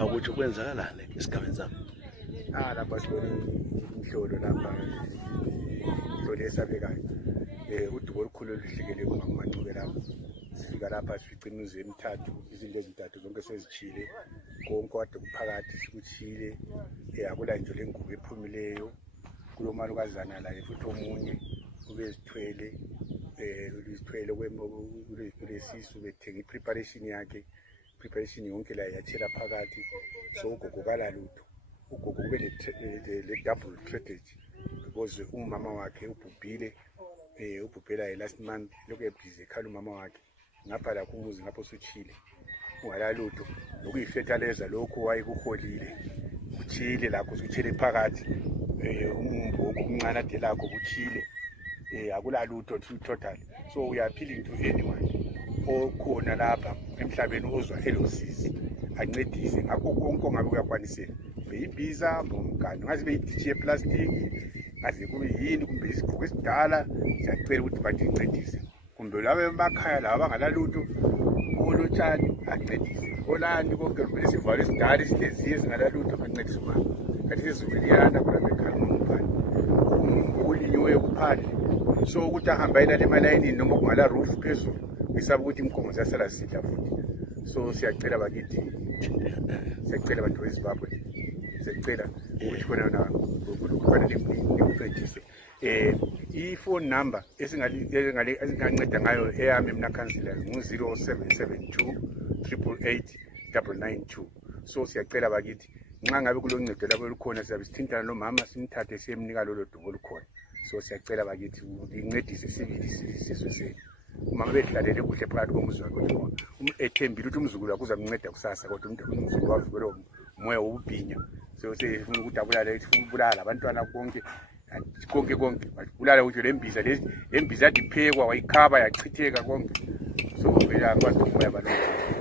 Akuthi kwenzakalani esigabeni sakho? Lapha sibone inhlolo lapha inhlolo esabekayo udubo olukhulu oluhlekele kungamancuke lapha sifika lapha sifica imizi emithathu izinto ezintathu zonke sezichile konke kade kuphakathi sikuchile akula nje lengubo ephumileyo kulomalukazana la futhi omunye ubezithwele uzithwele kulesisu bethenga ipreparation yakhe preparation yonke la yathela phakathi so ugogo kalalutho ugogo ube le double threated because umama wakhe ubhubhile ubhubhela last month lokho ebhizi ekhala umama wakhe ngapha la kumuzi ngapho suchile ungalalutho lokuyifetaleza lokho wayekuholile uchile lakho usuchile phakathi umboku umncane ade lakho kuchile akulalutho total so we are appealing to anyone okhona lapha emhlabeni ozwa elosizi ancedise ngakho konke ongabe uyakwanisela beyibhiza bomgani ngazi beyidishe plastic ngazi kube yini kumbe isigqoko esidala siyacela ukuthi bathi incedise kumbe lawe emakhaya laba bangalalutho olotshani ancedise olandi konke kumbe sivalo esidala isileziye singalalutho bancedise manje kathi sizuliyana kulapha ekhaya ngomphani ulinyiwe kuphandle so ukuthi ahamba yena emalayini noma kungala roof phezulu ngisaba ukuthi inkomo ziyasala sidla futhi so siyacela bakithi siyacela abantu beZimbabwe siyacela ukuthi khona na ukufanele nimncedise phone number esinganceda ngayo eyami mina councillor ngu0772 888 992 so siyacela bakithi nxa ngabe kuloncedo labo lukhona siyabe sithintana nomama simthathe siyemnika lolo dubo olukhona so siyacela bakithi incedise sibili sizwe senu umama behlalele kuhle phakathi komuzi wakhe ethembile ukuthi umzukulu wakhe uzamnceda kusasa kodwa umzukulu wavikela umoya wobubhinya so sefuna ukuthi abulale ukubulala abantwana konke babulala ukuthi lembiza yathi iphekwa wayikhaba yachitheka konke so vele akwazi umoya balonke